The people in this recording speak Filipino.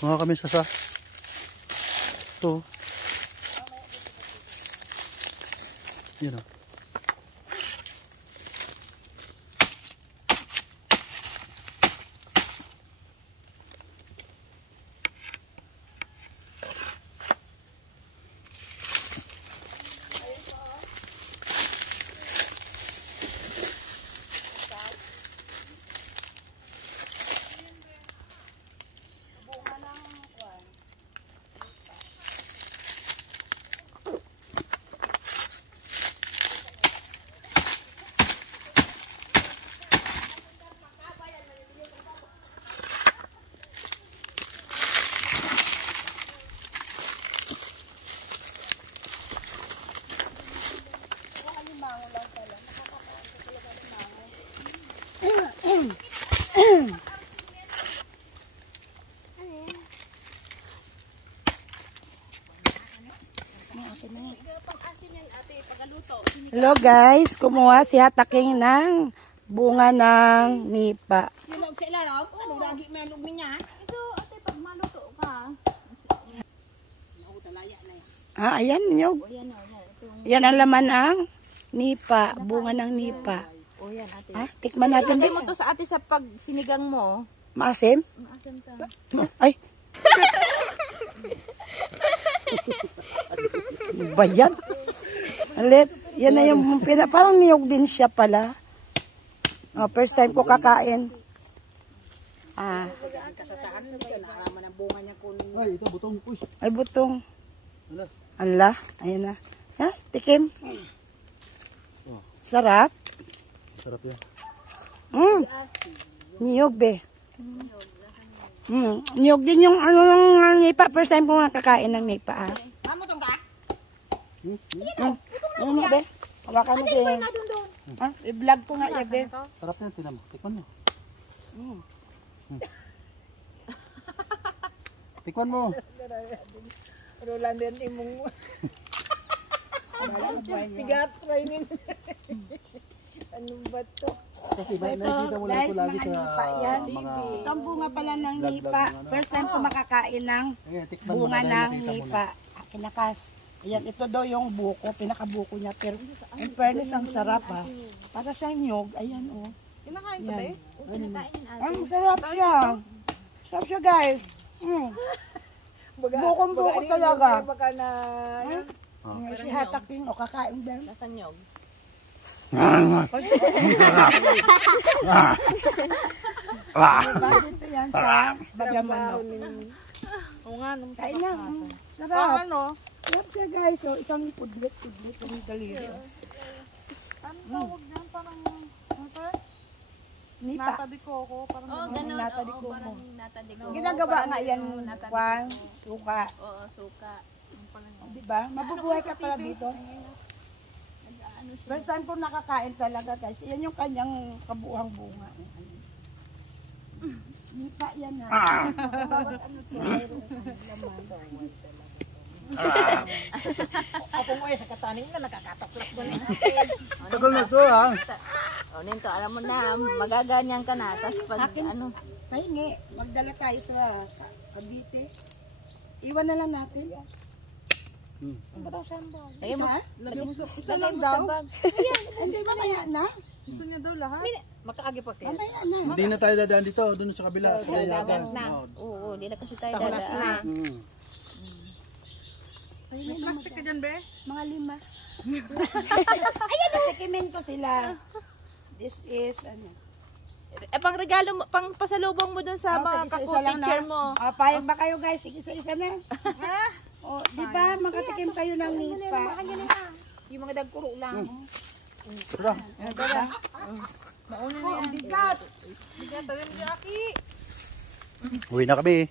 Mga kami sa ito. Yan o. Hello guys, kumuha si Hataking ng bunga ng nipa. Yung sa ilalim, ano lagi manog niya? Ito, ate, pag maluto ka. Ayan nyo. Yan ang laman ng nipa, bunga ng nipa. O yan, ate. Tikman natin. Lagay mo to sa ate sa pag sinigang mo. Maasim? Maasim to. Ay. Bayan. Alit. Yan na yung parang niyog din siya pala. First time ko kakain. Ay, ito butong. Uy. Ay, butong. Ala. Ala. Ayan na. Tikim. Sarap. Sarap yan. Niyog be. Niyog din yung ano ng nipa. First time ko kakain ng nipa. Mamo tong ka? Ano mo be? Hawakan mo siya. I-vlog ko nga yan be. Sarap yan, tinan mo. Tikman mo. Tikman mo. Roland din imong. Pigat training. Anong ba to? Kasi nakikita mo lang ito lagi sa mga... Itong bunga pala ng nipa. First time ko makakain ng bunga ng nipa. Kinakas. Ayan, ito daw yung buko, pinakabuko niya. Pero in fairness, ang sarap ha. Para siyang nyog. Ayan o. Kinakain ko ba eh? Kinakain ate. Ang sarap siya. Sarap siya guys. Bukong buko talaga. Baka na... Si Hataking o kakain din. Nasanyog. Dito yan sa Bagamanok. Oo nga, nung Kain na. Sarap. ano? Sarap siya guys. So, isang pudlit ang daliri. Ano tawag na? Parang... Nipa. Nata de coco. Parang ganun. Nata de coco. Parang nata de coco. Ginagawa nga yan, Juan, suka. Oo, suka. Diba? Mabubuhay ka pala dito. First time ko nakakain talaga guys. Yan yung kanyang kabuhang bunga. Nipa yan ha. Bawat ano to, mayroon laman. Ako mo sa kataning na nakakataklas mo na. Tagal na to ha. O nito, alam mo na, magaganyan ka na. Tapos pag ano. Pahingi, magdala tayo sa Cavite. Iwan na lang natin. Lagay mo. Lagay mo sa Isa lang daw. Hindi, mamaya na. Gusto niya daw lahat. Makaagi pa kayo. Mamaya na. Hindi na tayo dadaan dito, doon sa kabila. Kailangan na. Oo, di na kasi tayo dadaan. May plastic ka dyan, be? Mga 5. Ayan o. Tikimin ko sila. This is, ano. Pang regalo mo, pang pasalubong mo dun sa mga kaku-teacher mo. Payag ba kayo guys? Isa-isa na. Di ba? Makatikim kayo ng nipa. Yung mga dagkuro lang. Tara. Mauna na yan. Bigat. Bigat. Bigat. Uwi na kami.